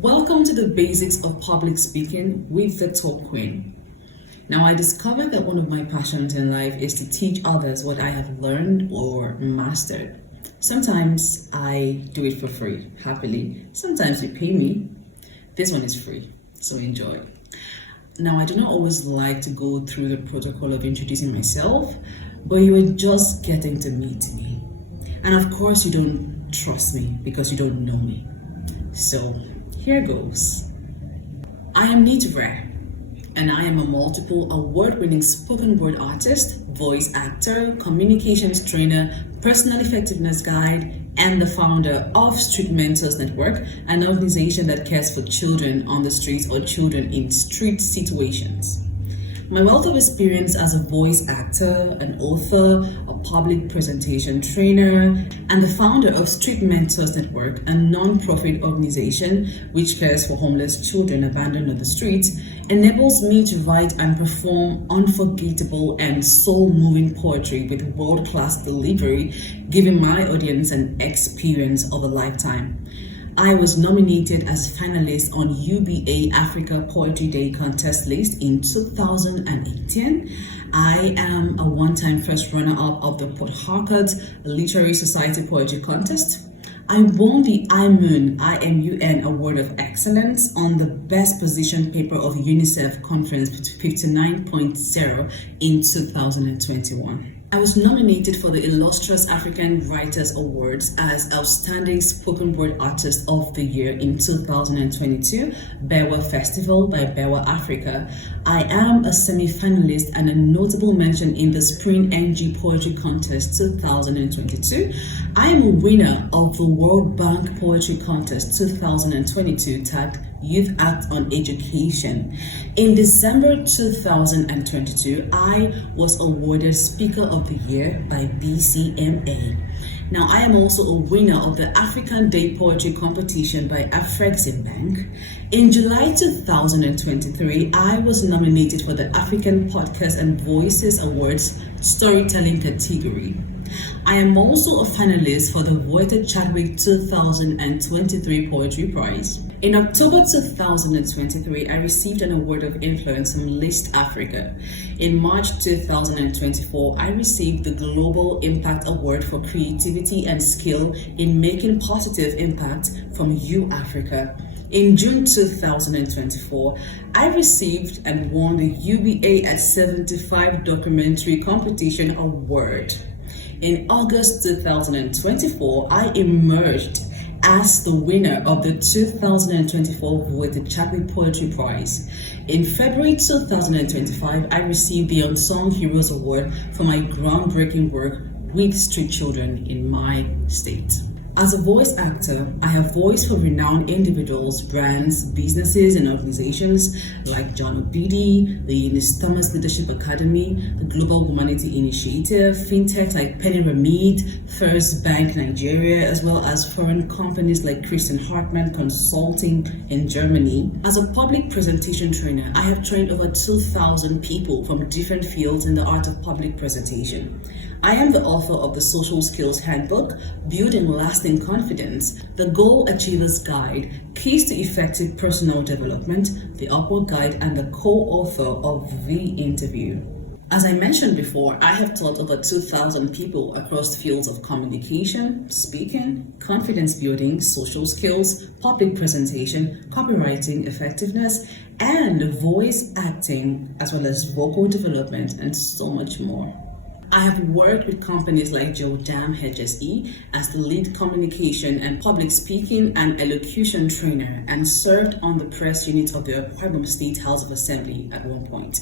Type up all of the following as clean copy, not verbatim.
Welcome to the basics of public speaking with the Talk Queen. Now, I discovered that one of my passions in life is to teach others what I have learned or mastered. Sometimes I do it for free, happily. Sometimes you pay me. This one is free, so enjoy. Now, I do not always like to go through the protocol of introducing myself, but you are just getting to meet me. And of course, you don't trust me because you don't know me. So, here goes. I am Neeta, and I am a multiple award-winning spoken word artist, voice actor, communications trainer, personal effectiveness guide, and the founder of Street Mentors Network, an organization that cares for children on the streets or children in street situations. My wealth of experience as a voice actor, an author, a public presentation trainer, and the founder of Street Mentors Network, a non-profit organization which cares for homeless children abandoned on the streets, enables me to write and perform unforgettable and soul-moving poetry with world-class delivery, giving my audience an experience of a lifetime. I was nominated as a finalist on UBA Africa Poetry Day contest list in 2018. I am a one-time first runner-up of the Port Harcourt Literary Society Poetry Contest. I won the IMUN Award of Excellence on the Best Position Paper of UNICEF Conference 59.0 in 2021. I was nominated for the Illustrious African Writers Awards as Outstanding Spoken Word Artist of the Year in 2022, Bewa Festival by Bewa Africa. I am a semi-finalist and a notable mention in the Spring NG Poetry Contest 2022. I am a winner of the World Bank Poetry Contest 2022 tagged Youth Act on Education. In December 2022, I was awarded Speaker of the Year by BCMA. Now, I am also a winner of the African Day Poetry Competition by Afreximbank. In July 2023, I was nominated for the African Podcast and Voices Awards Storytelling category. I am also a finalist for the Voited Chadwick 2023 Poetry Prize. In October 2023, I received an award of influence from List Africa. In March 2024, I received the Global Impact Award for Creativity and Skill in Making Positive Impact from U Africa. In June 2024, I received and won the UBA at 75 Documentary Competition Award. In August 2024, I emerged as the winner of the 2024 Voited Chadwick Poetry Prize. In February 2025, I received the Unsung Heroes Award for my groundbreaking work with street children in my state. As a voice actor, I have voiced for renowned individuals, brands, businesses, and organizations like John Obidi, the Eunice Thomas Leadership Academy, the Global Humanity Initiative, fintechs like Penny Ramid, First Bank Nigeria, as well as foreign companies like Christian Hartmann Consulting in Germany. As a public presentation trainer, I have trained over 2,000 people from different fields in the art of public presentation. I am the author of the Social Skills Handbook, Building Lasting Confidence, the Goal Achievers Guide, Keys to Effective Personal Development, the Upward Guide, and the co-author of The Interview. As I mentioned before, I have taught over 2,000 people across fields of communication, speaking, confidence building, social skills, public presentation, copywriting, effectiveness, and voice acting, as well as vocal development, and so much more. I have worked with companies like Joe Dam HSE as the lead communication and public speaking and elocution trainer, and served on the press unit of the Kwabam State House of Assembly at one point.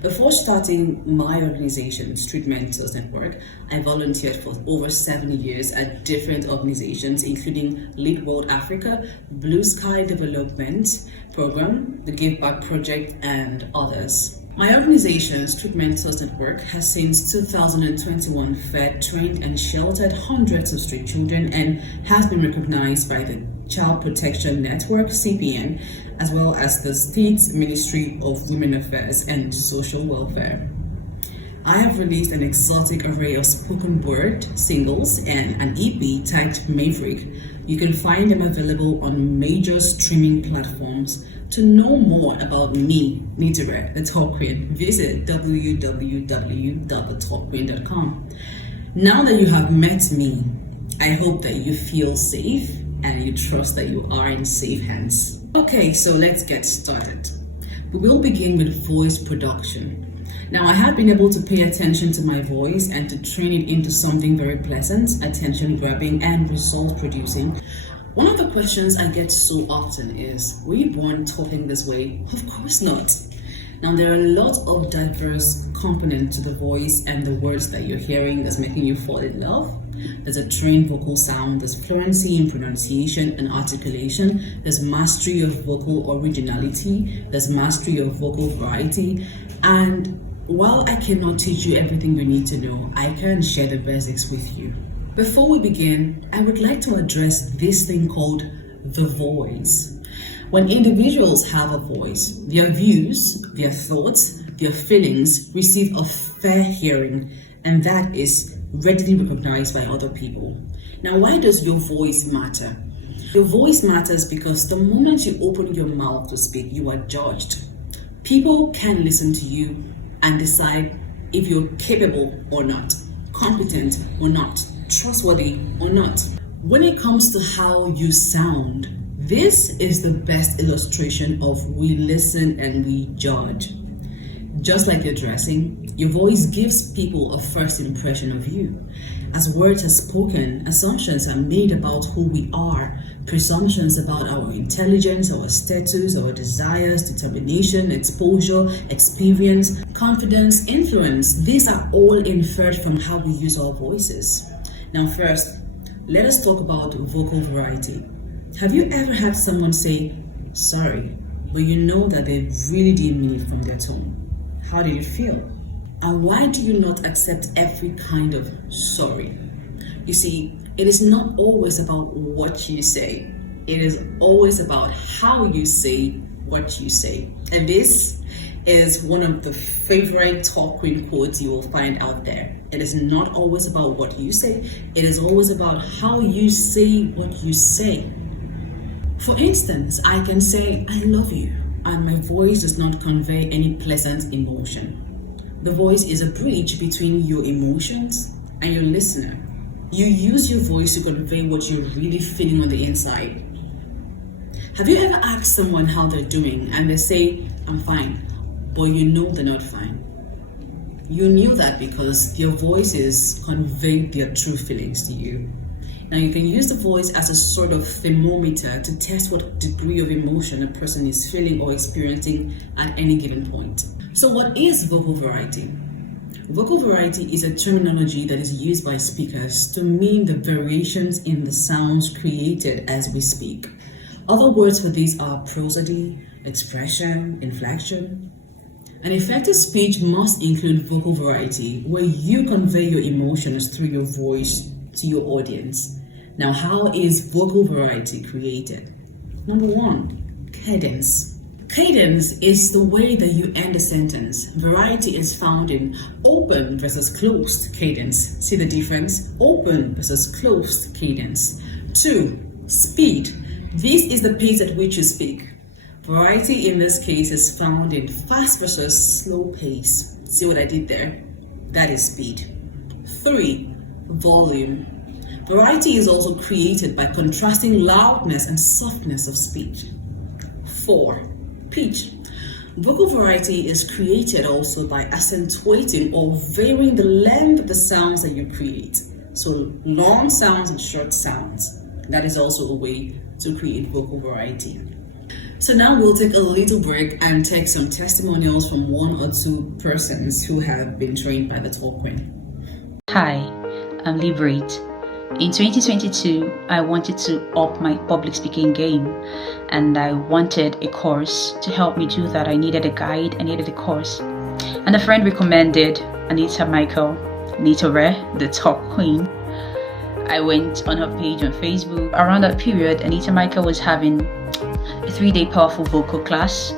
Before starting my organization, Street Mentors Network, I volunteered for over 7 years at different organizations, including Lead World Africa, Blue Sky Development Program, the Give Back Project, and others. My organization, Street Mentors Network, has since 2021 fed, trained, and sheltered hundreds of street children and has been recognized by the Child Protection Network, CPN, as well as the State's Ministry of Women Affairs and Social Welfare. I have released an exotic array of spoken word singles and an EP tagged Maverick, You can find them available on major streaming platforms. To know more about me, Neeta, the Talk Queen, visit www.thetalkqueen.com. Now that you have met me, I hope that you feel safe and you trust that you are in safe hands. Okay, so let's get started. We will begin with voice production. Now, I have been able to pay attention to my voice and to train it into something very pleasant, attention grabbing, and result producing. One of the questions I get so often is, were you born talking this way? Of course not. Now, there are a lot of diverse components to the voice and the words that you're hearing that's making you fall in love. There's a trained vocal sound, there's fluency in pronunciation and articulation, there's mastery of vocal originality, there's mastery of vocal variety, and while I cannot teach you everything you need to know, I can share the basics with you. Before we begin, I would like to address this thing called the voice. When individuals have a voice, their views, their thoughts, their feelings receive a fair hearing, and that is readily recognized by other people. Now, why does your voice matter? Your voice matters because the moment you open your mouth to speak, you are judged. People can listen to you and decide if you're capable or not, competent or not, trustworthy or not. When it comes to how you sound, this is the best illustration of we listen and we judge. Just like your dressing, your voice gives people a first impression of you. As words are spoken, assumptions are made about who we are, presumptions about our intelligence, our status, our desires, determination, exposure, experience, confidence, influence. These are all inferred from how we use our voices. Now first, let us talk about vocal variety. Have you ever had someone say, sorry, but you know that they really didn't mean it from their tone? How do you feel? And why do you not accept every kind of sorry? You see, it is not always about what you say. It is always about how you say what you say. And this is one of the favorite Talk Queen quotes you will find out there. It is not always about what you say. It is always about how you say what you say. For instance, I can say, I love you, and my voice does not convey any pleasant emotion. The voice is a bridge between your emotions and your listener. You use your voice to convey what you're really feeling on the inside. Have you ever asked someone how they're doing and they say, I'm fine, but you know they're not fine? You knew that because their voices conveyed their true feelings to you. Now you can use the voice as a sort of thermometer to test what degree of emotion a person is feeling or experiencing at any given point. So what is vocal variety? Vocal variety is a terminology that is used by speakers to mean the variations in the sounds created as we speak. Other words for these are prosody, expression, inflection. An effective speech must include vocal variety, where you convey your emotions through your voice to your audience. Now, how is vocal variety created? Number one, cadence. Cadence is the way that you end a sentence. Variety is found in open versus closed cadence. See the difference? Open versus closed cadence. 2, speed. This is the pace at which you speak. Variety in this case is found in fast versus slow pace. See what I did there? That is speed. 3, volume. Variety is also created by contrasting loudness and softness of speech. 4, pitch. Vocal variety is created also by accentuating or varying the length of the sounds that you create. So long sounds and short sounds. That is also a way to create vocal variety. So now we'll take a little break and take some testimonials from 1 or 2 persons who have been trained by the Talk Queen. Hi, I'm Liberate. In 2022, I wanted to up my public speaking game, and I wanted a course to help me do that. I needed a guide, I needed a course. And a friend recommended Neeta Neeta, the Talk Queen. I went on her page on Facebook. Around that period, Neeta was having a 3-day powerful vocal class.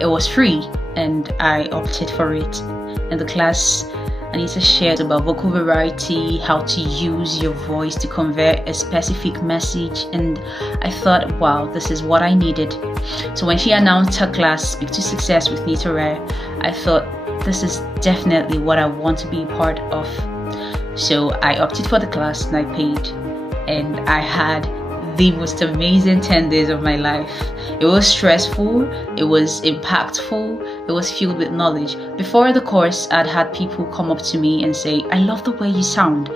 It was free, and I opted for it. And the class Anita shared about vocal variety, how to use your voice to convey a specific message, and I thought, wow, this is what I needed. So when she announced her class, Speak to Success with Neeta, I thought this is definitely what I want to be a part of. So I opted for the class and I paid, and I had the most amazing 10 days of my life. It was stressful, it was impactful, it was filled with knowledge. Before the course, I'd had people come up to me and say, I love the way you sound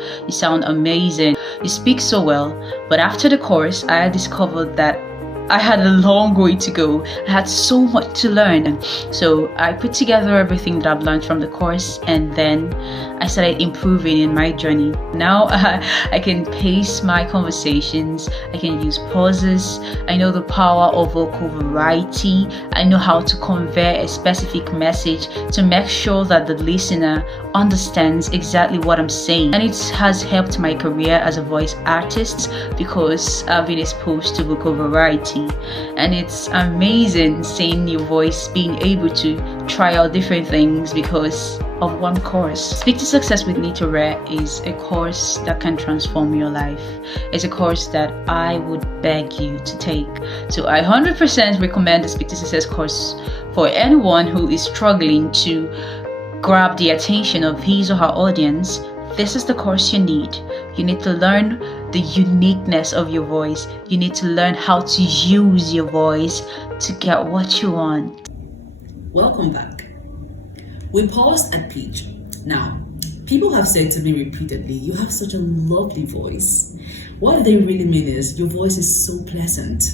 amazing, you speak so well. But after the course, I had discovered that I had a long way to go. I had so much to learn. So I put together everything that I've learned from the course, and then I started improving in my journey. Now I can pace my conversations, I can use pauses, I know the power of vocal variety, I know how to convey a specific message to make sure that the listener understands exactly what I'm saying. And it has helped my career as a voice artist because I've been exposed to vocal variety. And it's amazing seeing your voice being able to try out different things because of one course. Speak to Success with Neeta is a course that can transform your life. It's a course that I would beg you to take. So I 100% recommend the Speak to Success course for anyone who is struggling to grab the attention of his or her audience. This is the course you need. You need to learn the uniqueness of your voice. You need to learn how to use your voice to get what you want. Welcome back. We paused at pitch. Now, people have said to me repeatedly, you have such a lovely voice. What they really mean is your voice is so pleasant.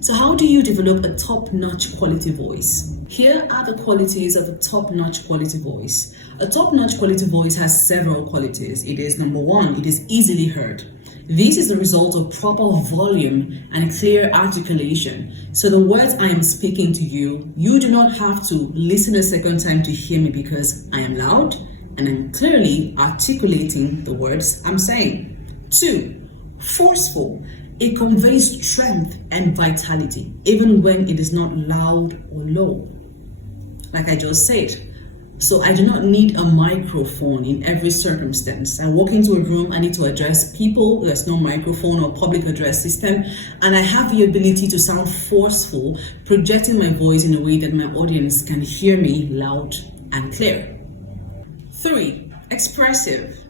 So how do you develop a top-notch quality voice? Here are the qualities of a top-notch quality voice. A top-notch quality voice has several qualities. It is, number one, it is easily heard. This is the result of proper volume and clear articulation. So the words I am speaking to you, you do not have to listen a second time to hear me because I am loud and I'm clearly articulating the words I'm saying. 2, forceful. It conveys strength and vitality, even when it is not loud or low. Like I just said. So I do not need a microphone in every circumstance. I walk into a room, I need to address people, there's no microphone or public address system, and I have the ability to sound forceful, projecting my voice in a way that my audience can hear me loud and clear. 3, expressive.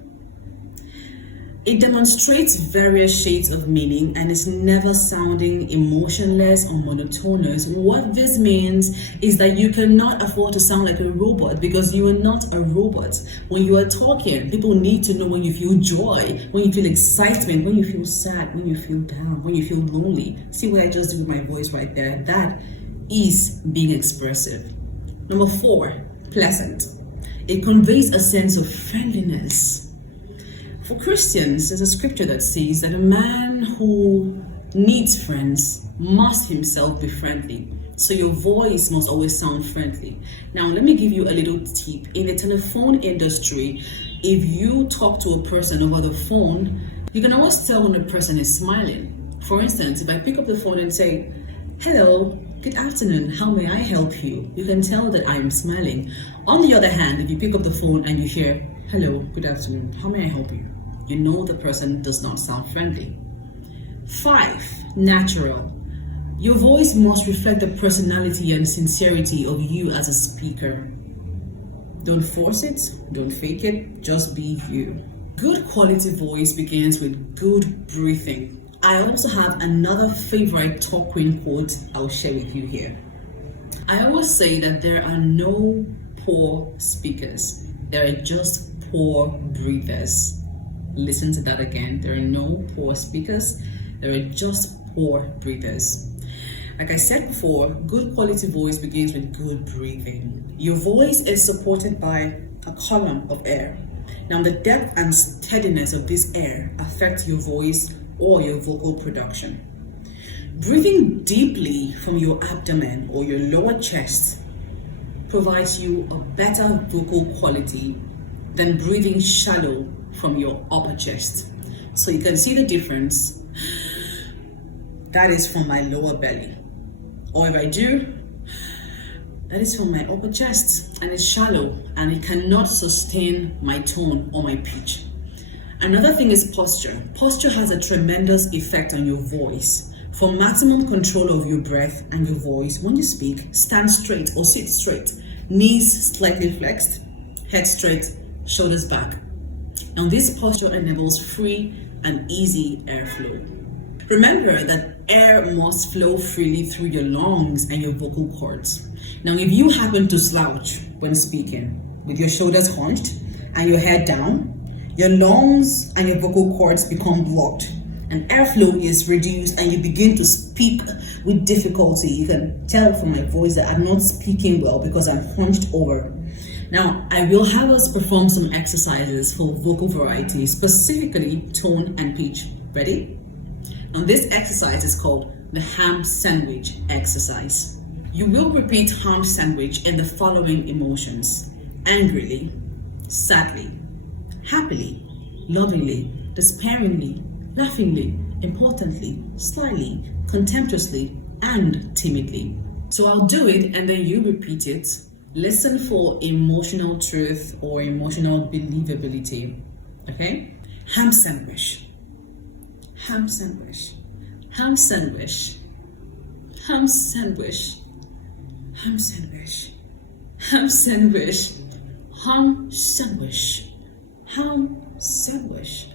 It demonstrates various shades of meaning and is never sounding emotionless or monotonous. What this means is that you cannot afford to sound like a robot because you are not a robot. When you are talking, people need to know when you feel joy, when you feel excitement, when you feel sad, when you feel down, when you feel lonely. See what I just did with my voice right there? That is being expressive. Number 4, pleasant. It conveys a sense of friendliness. For Christians, there's a scripture that says that a man who needs friends must himself be friendly. So your voice must always sound friendly. Now, let me give you a little tip. In the telephone industry, if you talk to a person over the phone, you can always tell when the person is smiling. For instance, if I pick up the phone and say, hello, good afternoon, how may I help you? You can tell that I am smiling. On the other hand, if you pick up the phone and you hear, hello, good afternoon, how may I help you? You know the person does not sound friendly. 5, natural. Your voice must reflect the personality and sincerity of you as a speaker. Don't force it, don't fake it, just be you. Good quality voice begins with good breathing. I also have another favorite Talk Queen quote I'll share with you here. I always say that there are no poor speakers, there are just poor breathers. Listen to that again. There are no poor speakers, there are just poor breathers. Like I said before, good quality voice begins with good breathing. Your voice is supported by a column of air. Now, the depth and steadiness of this air affect your voice or your vocal production. Breathing deeply from your abdomen or your lower chest provides you a better vocal quality than breathing shallow from your upper chest. So you can see the difference. That is from my lower belly. Or if I do, That is from my upper chest, and it's shallow, and it cannot sustain my tone or my pitch. Another thing is posture. Posture has a tremendous effect on your voice. For maximum control of your breath and your voice, when you speak, stand straight or sit straight, knees slightly flexed, head straight, shoulders back. Now this posture enables free and easy airflow. Remember that air must flow freely through your lungs and your vocal cords. Now if you happen to slouch when speaking with your shoulders hunched and your head down, your lungs and your vocal cords become blocked and airflow is reduced and you begin to speak with difficulty. You can tell from my voice that I'm not speaking well because I'm hunched over. Now, I will have us perform some exercises for vocal variety, specifically tone and pitch. Ready? And this exercise is called the ham sandwich exercise. You will repeat ham sandwich in the following emotions: angrily, sadly, happily, lovingly, despairingly, laughingly, importantly, slyly, contemptuously, and timidly. So I'll do it and then you repeat it. Listen for emotional truth or emotional believability. Okay? Ham sandwich. Ham sandwich. Ham sandwich. Ham sandwich. Ham sandwich. Ham sandwich. Ham sandwich. Ham sandwich.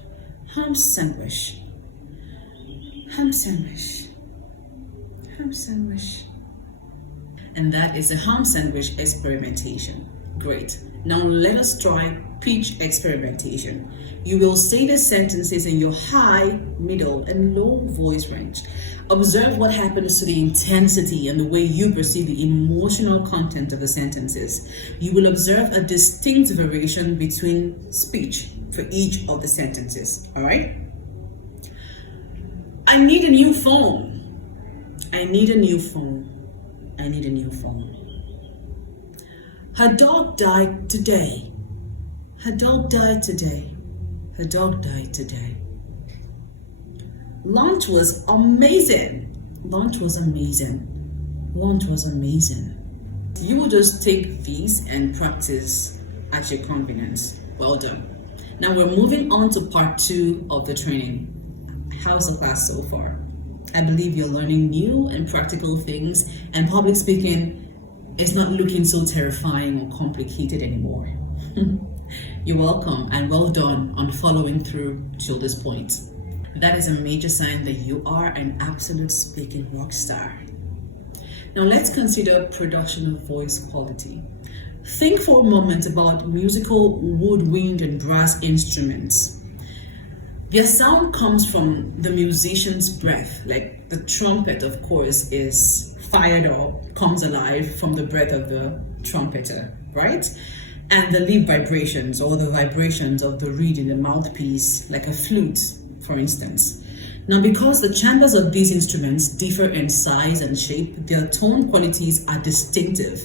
Ham sandwich. Ham sandwich. Ham sandwich. And that is a ham sandwich experimentation. Great. Now let us try pitch experimentation. You will say the sentences in your high, middle, and low voice range. Observe what happens to the intensity and the way you perceive the emotional content of the sentences. You will observe a distinct variation between speech for each of the sentences. All right? I need a new phone. I need a new phone. I need a new phone. Her dog died today. Her dog died today. Her dog died today. Lunch was amazing. Lunch was amazing. Lunch was amazing. You will just take these and practice at your convenience. Well done. Now we're moving on to part 2 of the training. How's the class so far? I believe you're learning new and practical things, and public speaking is not looking so terrifying or complicated anymore. You're welcome and well done on following through till this point. That is a major sign that you are an absolute speaking rock star. Now let's consider production of voice quality. Think for a moment about musical woodwind and brass instruments. Their sound comes from the musician's breath, like the trumpet, of course, is fired up, comes alive from the breath of the trumpeter, right? And the lip vibrations or the vibrations of the reed in the mouthpiece, like a flute, for instance. Now, because the chambers of these instruments differ in size and shape, their tone qualities are distinctive.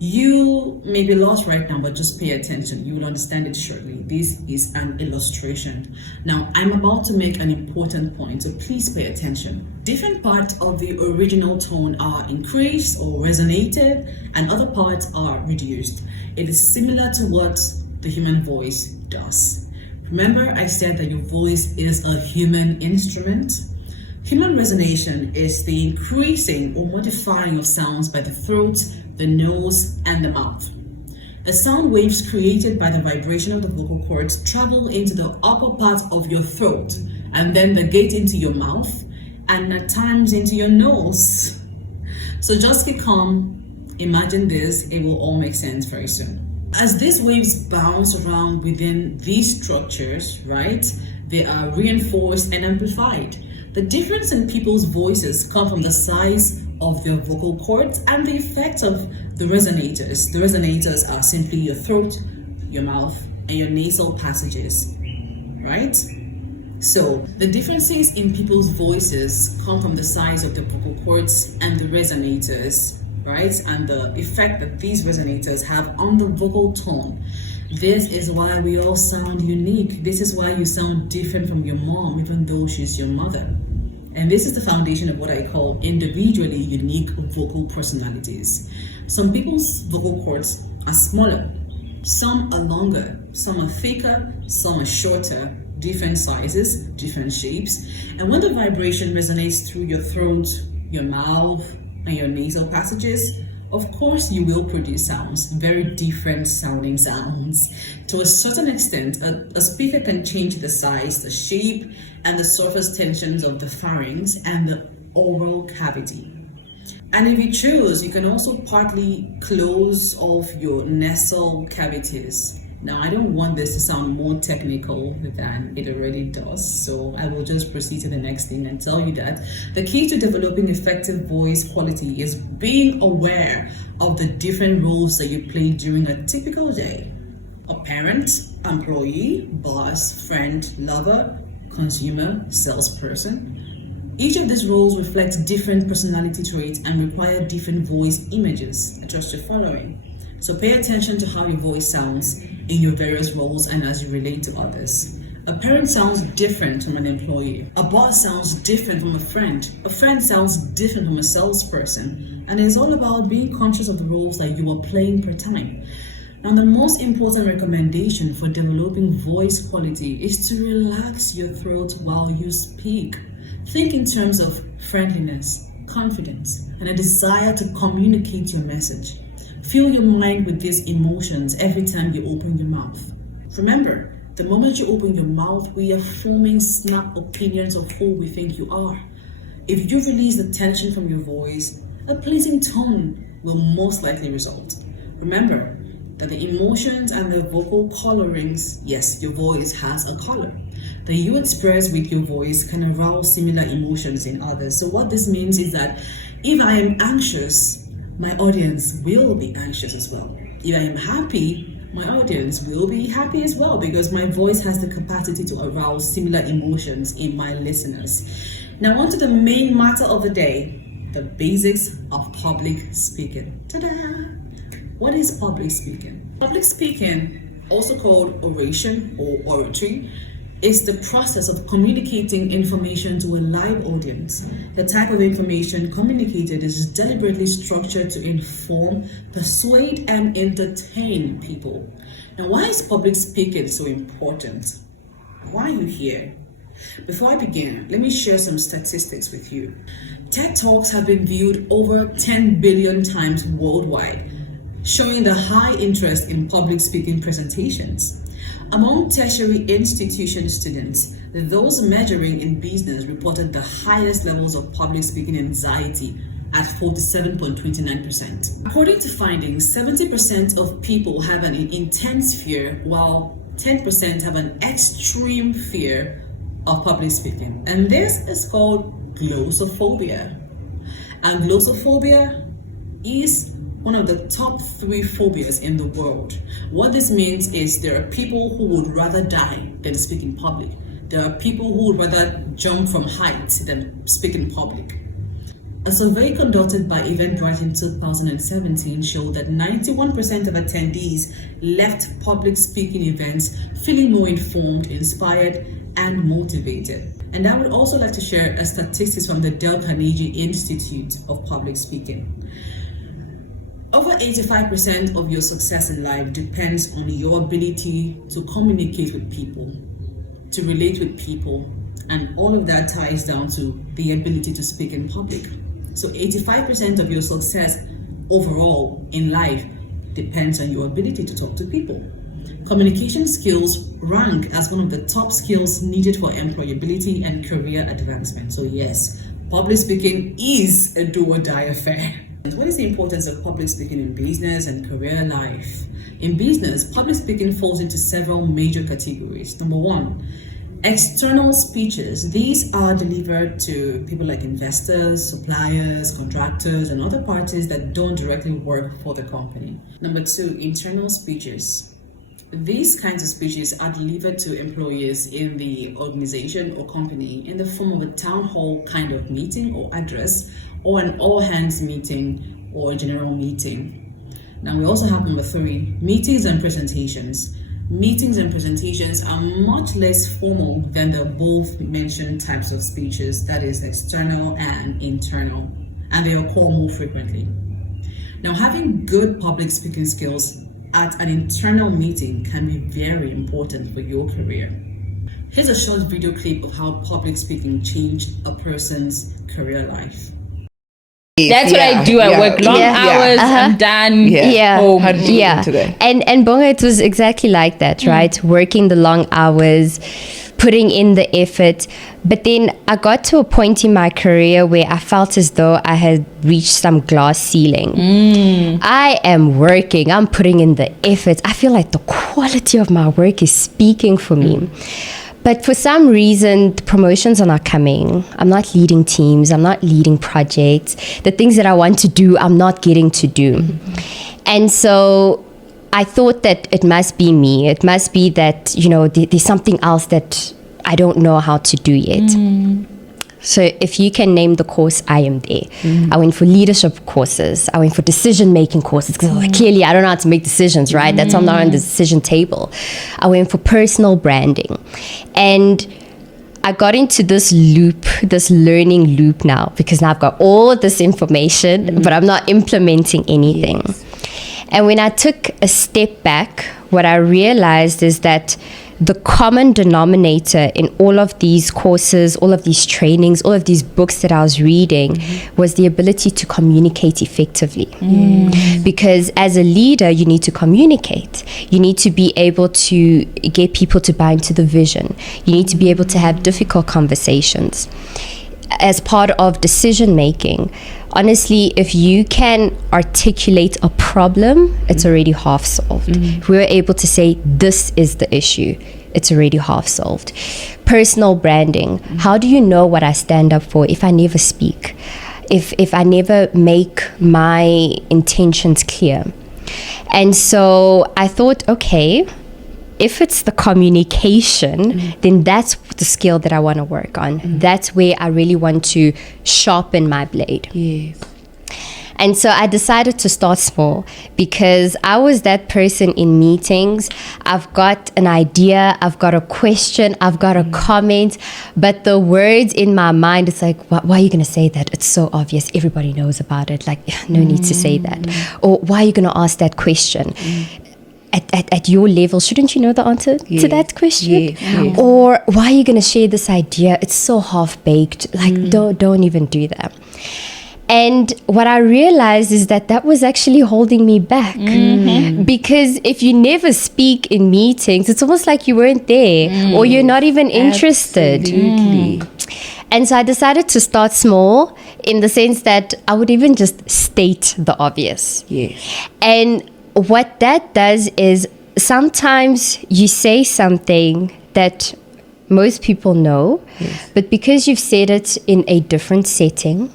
You may be lost right now, but just pay attention. You will understand it shortly. This is an illustration. Now, I'm about to make an important point, so please pay attention. Different parts of the original tone are increased or resonated, and other parts are reduced. It is similar to what the human voice does. Remember, I said that your voice is a human instrument? Human resonation is the increasing or modifying of sounds by the throat, the nose, and the mouth. The sound waves created by the vibration of the vocal cords travel into the upper part of your throat and then the gate into your mouth and at times into your nose. So just keep calm, imagine this, it will all make sense very soon. As these waves bounce around within these structures, right, they are reinforced and amplified. The difference in people's voices come from the size of their vocal cords and the effect of the resonators. The resonators are simply your throat, your mouth, and your nasal passages, right? So the differences in people's voices come from the size of the vocal cords and the resonators, right? And the effect that these resonators have on the vocal tone. This is why we all sound unique. This is why you sound different from your mom, even though she's your mother. And this is the foundation of what I call individually unique vocal personalities. Some people's vocal cords are smaller, some are longer, some are thicker, some are shorter, different sizes, different shapes. And when the vibration resonates through your throat, your mouth, and your nasal passages, of course you will produce sounds, very different sounding sounds. To a certain extent, a speaker can change the size, the shape, and the surface tensions of the pharynx and the oral cavity. And if you choose, you can also partly close off your nasal cavities. Now, I don't want this to sound more technical than it already does, so I will just proceed to the next thing and tell you that the key to developing effective voice quality is being aware of the different roles that you play during a typical day. A parent, employee, boss, friend, lover, consumer, salesperson. Each of these roles reflects different personality traits and require different voice images. I trust you're following. So pay attention to how your voice sounds in your various roles and as you relate to others. A parent sounds different from an employee. A boss sounds different from a friend. A friend sounds different from a salesperson. And it's all about being conscious of the roles that you are playing per time. Now, the most important recommendation for developing voice quality is to relax your throat while you speak. Think in terms of friendliness, confidence, and a desire to communicate your message. Fill your mind with these emotions every time you open your mouth. Remember, the moment you open your mouth, we are forming snap opinions of who we think you are. If you release the tension from your voice, a pleasing tone will most likely result. Remember that the emotions and the vocal colorings, yes, your voice has a color, that you express with your voice can arouse similar emotions in others. So what this means is that if I am anxious, my audience will be anxious as well. If I am happy, my audience will be happy as well, because my voice has the capacity to arouse similar emotions in my listeners. Now on to the main matter of the day, the basics of public speaking. Ta-da! What is public speaking? Public speaking, also called oration or oratory, is the process of communicating information to a live audience. The type of information communicated is deliberately structured to inform, persuade, and entertain people. Now, why is public speaking so important? Why are you here? Before I begin, let me share some statistics with you. TED Talks have been viewed over 10 billion times worldwide, showing the high interest in public speaking presentations. Among tertiary institution students, those majoring in business reported the highest levels of public speaking anxiety at 47.29%. According to findings, 70% of people have an intense fear, while 10% have an extreme fear of public speaking. And this is called glossophobia. And glossophobia is one of the top 3 phobias in the world. What this means is there are people who would rather die than speak in public. There are people who would rather jump from heights than speak in public. A survey conducted by Eventbrite in 2017 showed that 91% of attendees left public speaking events feeling more informed, inspired, and motivated. And I would also like to share a statistics from the Dale Carnegie Institute of Public Speaking. Over 85% of your success in life depends on your ability to communicate with people, to relate with people, and all of that ties down to the ability to speak in public. So 85% of your success overall in life depends on your ability to talk to people. Communication skills rank as one of the top skills needed for employability and career advancement. So yes, public speaking is a do or die affair. What is the importance of public speaking in business and career life? In business, public speaking falls into several major categories. Number 1, external speeches. These are delivered to people like investors, suppliers, contractors, and other parties that don't directly work for the company. Number 2, internal speeches. These kinds of speeches are delivered to employees in the organization or company in the form of a town hall kind of meeting or address, or an all-hands meeting or a general meeting. Now we also have number 3, meetings and presentations. Meetings and presentations are much less formal than the both mentioned types of speeches, that is, external and internal, and they occur more frequently. Now, having good public speaking skills at an internal meeting can be very important for your career. Here's a short video clip of how public speaking changed a person's career life. That's what I do at work. Long hours, I'm done. Home. How did you get into that? And Bonga, it was exactly like that, right? Working the long hours, putting in the effort. But then I got to a point in my career where I felt as though I had reached some glass ceiling. I am working, I'm putting in the effort. I feel like the quality of my work is speaking for me. But for some reason, the promotions are not coming. I'm not leading teams. I'm not leading projects. The things that I want to do, I'm not getting to do. And so I thought that it must be me. It must be that, there's something else that I don't know how to do yet. So if you can name the course, I am there. I went for leadership courses. I went for decision-making courses because clearly I don't know how to make decisions, right? That's why I'm not on the decision table. I went for personal branding. And I got into this loop, this learning loop now, because now I've got all of this information, but I'm not implementing anything. And when I took a step back, what I realized is that the common denominator in all of these courses, all of these trainings, all of these books that I was reading was the ability to communicate effectively. Because as a leader, you need to communicate. You need to be able to get people to buy into the vision. You need to be able to have difficult conversations. As part of decision making, honestly, if you can articulate a problem, it's already half solved. If we're able to say, this is the issue, it's already half solved. Personal branding. How do you know what I stand up for if I never speak? If I never make my intentions clear? And so I thought, okay, if it's the communication, then that's the skill that I want to work on. That's where I really want to sharpen my blade. And so I decided to start small because I was that person in meetings. I've got an idea, I've got a question, I've got a comment, but the words in my mind, it's like, why are you going to say that? It's so obvious. Everybody knows about it. Like, no need to say that. Or why are you going to ask that question? At your level, shouldn't you know the answer to that question? Or why are you going to share this idea? It's so half-baked. Like, don't even do that. And what I realized is that was actually holding me back. Because if you never speak in meetings, it's almost like you weren't there or you're not even interested. And so I decided to start small in the sense that I would even just state the obvious. And what that does is sometimes you say something that most people know, but because you've said it in a different setting,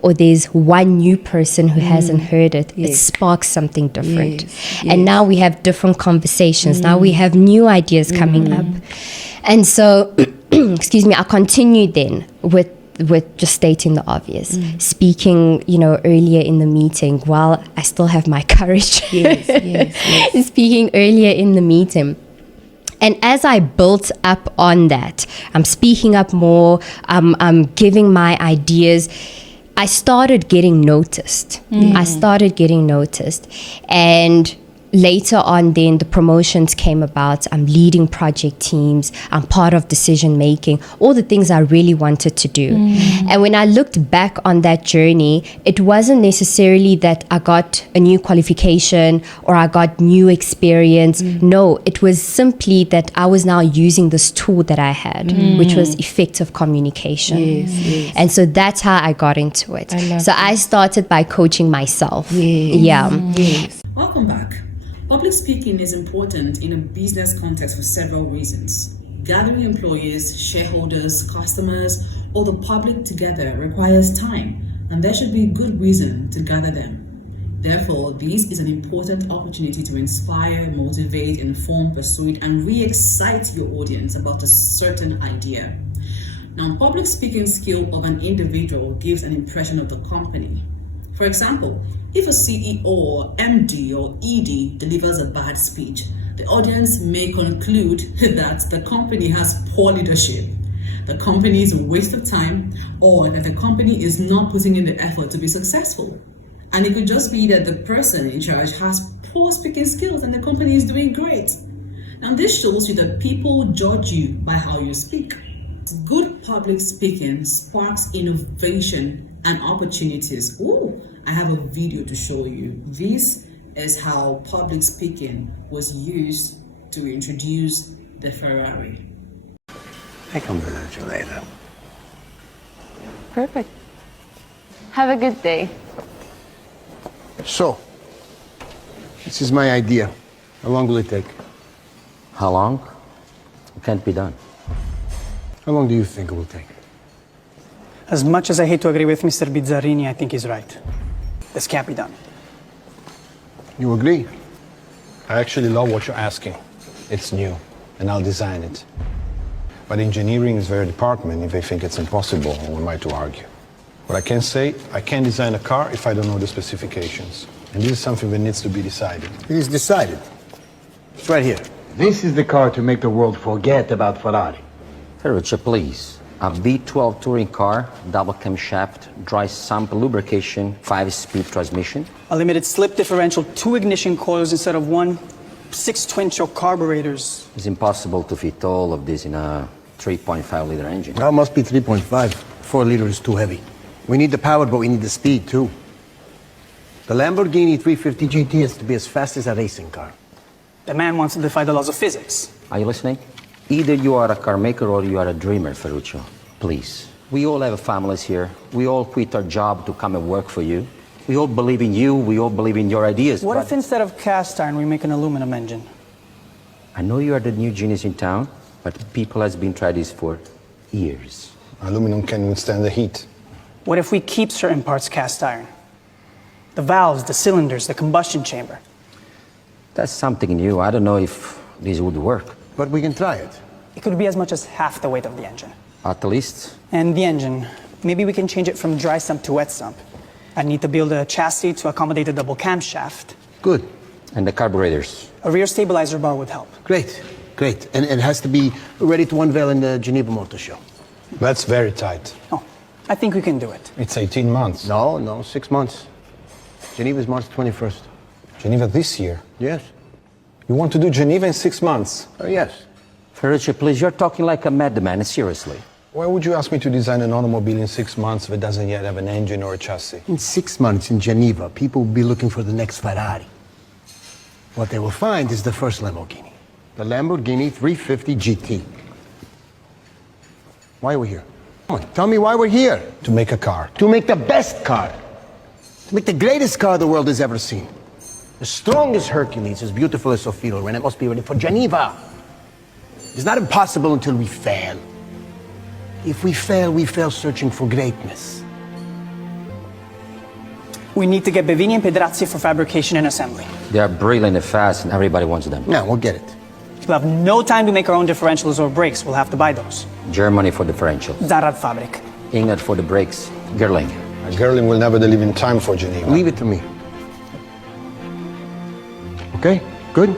or there's one new person who hasn't heard it, it sparks something different. And now we have different conversations. Now we have new ideas coming up. And so, excuse me, I continued then with just stating the obvious, speaking, earlier in the meeting while I still have my courage. Speaking earlier in the meeting. And as I built up on that, I'm speaking up more, I'm giving my ideas, I started getting noticed. And later on then the promotions came about. I'm leading project teams. I'm part of decision making, all the things I really wanted to do. And when I looked back on that journey, it wasn't necessarily that I got a new qualification or I got new experience. No, it was simply that I was now using this tool that I had, which was effective communication. And so that's how I got into it. I started by coaching myself. Welcome back. Public speaking is important in a business context for several reasons. Gathering employees, shareholders, customers, or the public together requires time, and there should be a good reason to gather them. Therefore, this is an important opportunity to inspire, motivate, inform, persuade, and re-excite your audience about a certain idea. Now, public speaking skill of an individual gives an impression of the company. For example, if a CEO or MD or ED delivers a bad speech, the audience may conclude that the company has poor leadership, the company is a waste of time, or that the company is not putting in the effort to be successful. And it could just be that the person in charge has poor speaking skills and the company is doing great. Now this shows you that people judge you by how you speak. Good public speaking sparks innovation and opportunities. Ooh, I have a video to show you. This is how public speaking was used to introduce the Ferrari. I can visit you later. Perfect. Have a good day. So, this is my idea. How long will it take? How long? It can't be done. How long do you think it will take? As much as I hate to agree with Mr. Bizzarini, I think he's right. This can't be done. You agree? I actually love what you're asking. It's new, and I'll design it. But engineering is their department. If they think it's impossible, who am I to argue? What I can say, I can't design a car if I don't know the specifications. And this is something that needs to be decided. It is decided. It's right here. This is the car to make the world forget about Ferrari. Ferruccio, please. A V12 touring car, double camshaft, dry sump lubrication, 5-speed transmission. A limited slip differential, 2 ignition coils instead of 1, 6 twin-choke carburetors. It's impossible to fit all of this in a 3.5-liter engine. That must be 3.5. 4 liter is too heavy. We need the power, but we need the speed too. The Lamborghini 350 GT has to be as fast as a racing car. The man wants to defy the laws of physics. Are you listening? Either you are a car maker or you are a dreamer, Ferruccio. Please. We all have families here. We all quit our job to come and work for you. We all believe in you. We all believe in your ideas. What if instead of cast iron, we make an aluminum engine? I know you are the new genius in town, but people has been trying this for years. Aluminum can withstand the heat. What if we keep certain parts cast iron? The valves, the cylinders, the combustion chamber. That's something new. I don't know if this would work. But we can try it. It could be as much as half the weight of the engine. At least. And the engine, maybe we can change it from dry sump to wet sump. I need to build a chassis to accommodate a double camshaft. Good. And the carburetors. A rear stabilizer bar would help. Great. Great. And it has to be ready to unveil in the Geneva Motor Show. That's very tight. Oh, I think we can do it. It's 18 months. No, 6 months. Geneva's March 21st. Geneva this year. Yes. You want to do Geneva in 6 months? Oh, yes. Ferruccio, please, you're talking like a madman, seriously. Why would you ask me to design an automobile in 6 months that doesn't yet have an engine or a chassis? In 6 months in Geneva, people will be looking for the next Ferrari. What they will find is the first Lamborghini. The Lamborghini 350 GT. Why are we here? Come on, tell me why we're here. To make a car. To make the best car. To make the greatest car the world has ever seen. As strong as Hercules, as beautiful as Sophia Loren, it must be ready for Geneva. It's not impossible until we fail. If we fail searching for greatness. We need to get Bevini and Pedrazzi for fabrication and assembly. They are brilliant and fast, and everybody wants them. Now, we'll get it. We'll have no time to make our own differentials or brakes. We'll have to buy those. Germany for differential. Zahnradfabrik. England for the brakes. Gerling. Gerling will never deliver in time for Geneva. Leave it to me. Okay, good.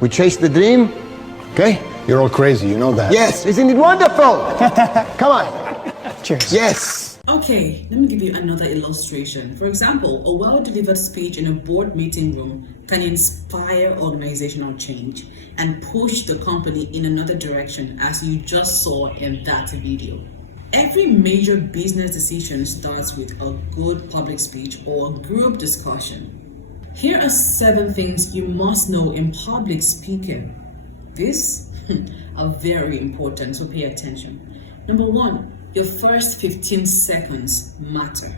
We chase the dream, okay? You're all crazy, you know that. Yes, isn't it wonderful? Come on. Cheers. Yes. Okay, let me give you another illustration. For example, a well-delivered speech in a board meeting room can inspire organizational change and push the company in another direction, as you just saw in that video. Every major business decision starts with a good public speech or a group discussion. Here are 7 things you must know in public speaking. These are very important, so pay attention. Number 1, your first 15 seconds matter.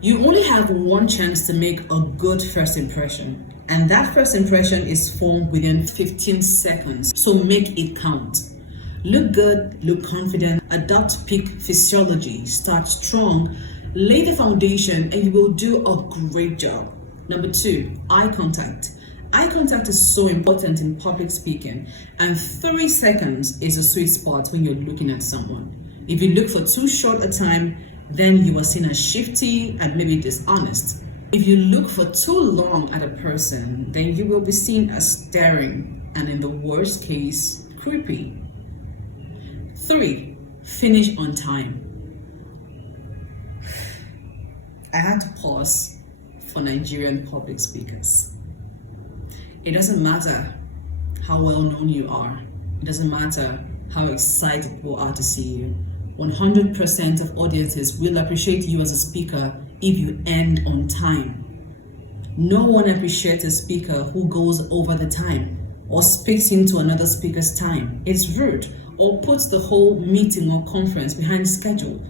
You only have one chance to make a good first impression, and that first impression is formed within 15 seconds, so make it count. Look good, look confident, adopt peak physiology, start strong, lay the foundation, and you will do a great job. Number 2, eye contact. Eye contact is so important in public speaking, and 30 seconds is a sweet spot when you're looking at someone. If you look for too short a time, then you are seen as shifty and maybe dishonest. If you look for too long at a person, then you will be seen as staring and, in the worst case, creepy. 3. Finish on time. I had to pause for Nigerian public speakers. It doesn't matter how well known you are. It doesn't matter how excited people are to see you. 100% of audiences will appreciate you as a speaker if you end on time. No one appreciates a speaker who goes over the time or speaks into another speaker's time. It's rude, or puts the whole meeting or conference behind schedule.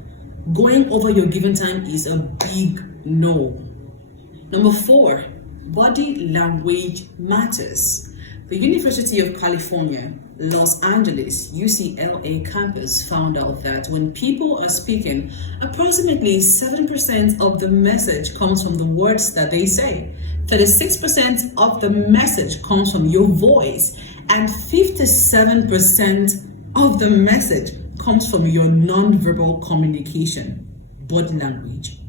Going over your given time is a big no. Number 4, body language matters. The University of California, Los Angeles, UCLA campus found out that when people are speaking, approximately 7% of the message comes from the words that they say. 36% of the message comes from your voice, and 57% of the message comes from your non-verbal communication, body language.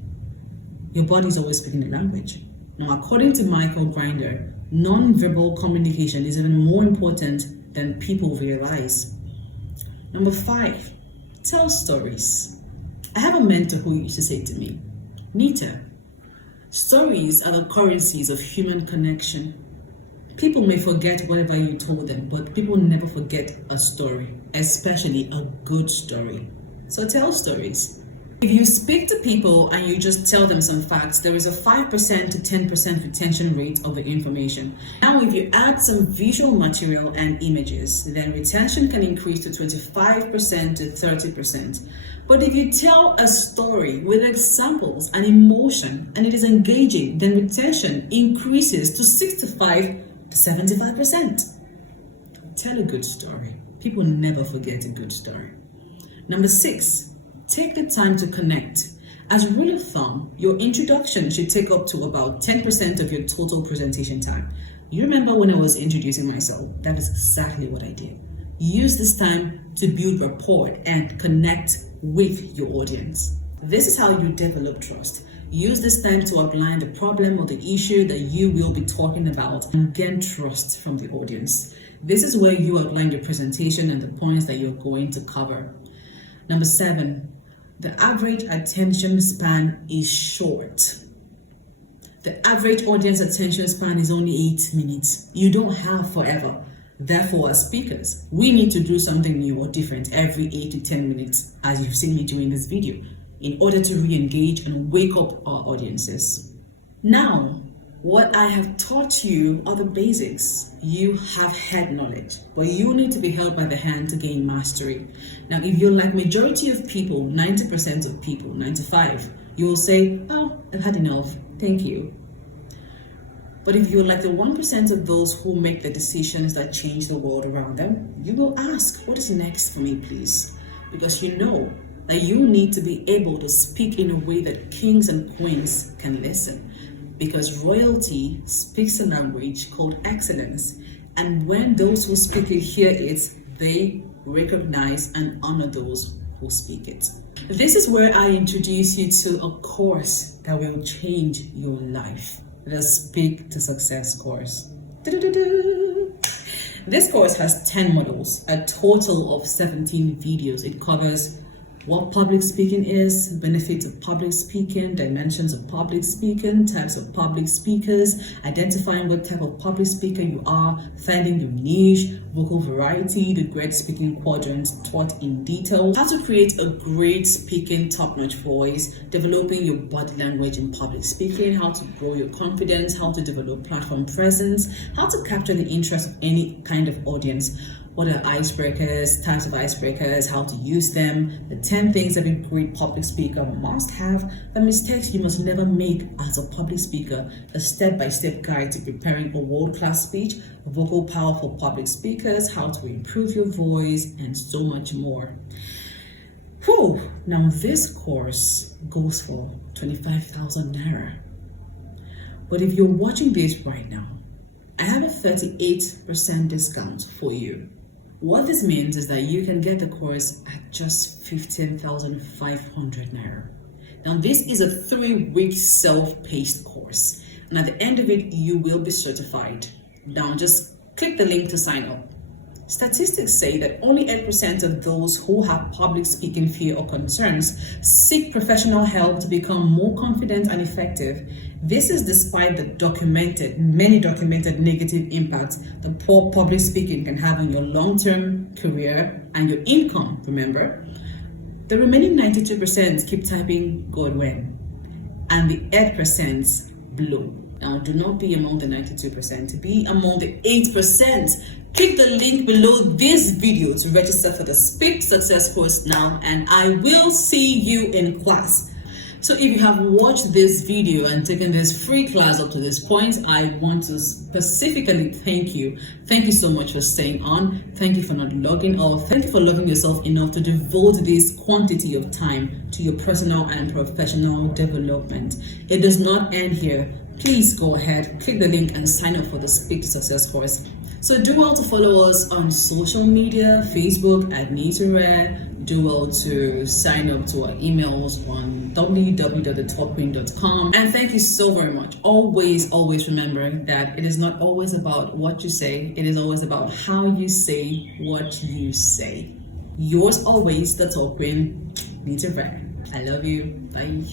Your body is always speaking the language. Now, according to Michael Grinder, non-verbal communication is even more important than people realize. Number 5, tell stories. I have a mentor who used to say to me, Neeta, stories are the currencies of human connection. People may forget whatever you told them, but people never forget a story, especially a good story. So tell stories. If you speak to people and you just tell them some facts, there is a 5% to 10% retention rate of the information. Now, if you add some visual material and images, then retention can increase to 25% to 30%. But if you tell a story with examples and emotion and it is engaging, then retention increases to 65 to 75%. Tell a good story. People never forget a good story. Number 6, take the time to connect. As a rule of thumb, your introduction should take up to about 10% of your total presentation time. You remember when I was introducing myself? That is exactly what I did. Use this time to build rapport and connect with your audience. This is how you develop trust. Use this time to outline the problem or the issue that you will be talking about and gain trust from the audience. This is where you outline your presentation and the points that you're going to cover. Number 7, the average attention span is short. The average audience attention span is only 8 minutes. You don't have forever. Therefore, as speakers, we need to do something new or different every 8 to 10 minutes, as you've seen me doing this video, in order to re-engage and wake up our audiences. Now, what I have taught you are the basics. You have head knowledge, but you need to be held by the hand to gain mastery. Now, if you're like majority of people, 90% of people, 95, you will say, oh, I've had enough, thank you. But if you're like the 1% of those who make the decisions that change the world around them, you will ask, what is next for me, please? Because you know that you need to be able to speak in a way that kings and queens can listen. Because royalty speaks a language called excellence. And when those who speak it hear it, they recognize and honor those who speak it. This is where I introduce you to a course that will change your life. The Speak to Success course. This course has 10 modules, a total of 17 videos. It covers what public speaking is, benefits of public speaking, dimensions of public speaking, types of public speakers, identifying what type of public speaker you are, finding your niche, vocal variety, the great speaking quadrant taught in detail, how to create a great speaking top-notch voice, developing your body language in public speaking, how to grow your confidence, how to develop platform presence, how to capture the interest of any kind of audience. What are icebreakers, types of icebreakers, how to use them, the 10 things every great public speaker must have, the mistakes you must never make as a public speaker, a step-by-step guide to preparing a world-class speech, vocal power for public speakers, how to improve your voice, and so much more. Whew, now this course goes for 25,000 Naira. But if you're watching this right now, I have a 38% discount for you. What this means is that you can get the course at just 15,500 Naira. Now, this is a 3-week self-paced course, and at the end of it, you will be certified. Now, just click the link to sign up. Statistics say that only 8% of those who have public speaking fear or concerns seek professional help to become more confident and effective. This is despite the many documented negative impacts that poor public speaking can have on your long-term career and your income, remember? The remaining 92% keep typing God when, and the 8% blow. Now, do not be among the 92%, be among the 8%. Click the link below this video to register for the Speak Success course now, and I will see you in class. So if you have watched this video and taken this free class up to this point, I want to specifically thank you. Thank you so much for staying on. Thank you for not logging off. Thank you for loving yourself enough to devote this quantity of time to your personal and professional development. It does not end here. Please go ahead, click the link and sign up for the Speak to Success course. So do well to follow us on social media, Facebook at Neeta. Do well to sign up to our emails on www.thetalkqueen.com. And thank you so very much. Always remember that it is not always about what you say. It is always about how you say what you say. Yours always, the Talk Queen, Neeta. I love you. Bye.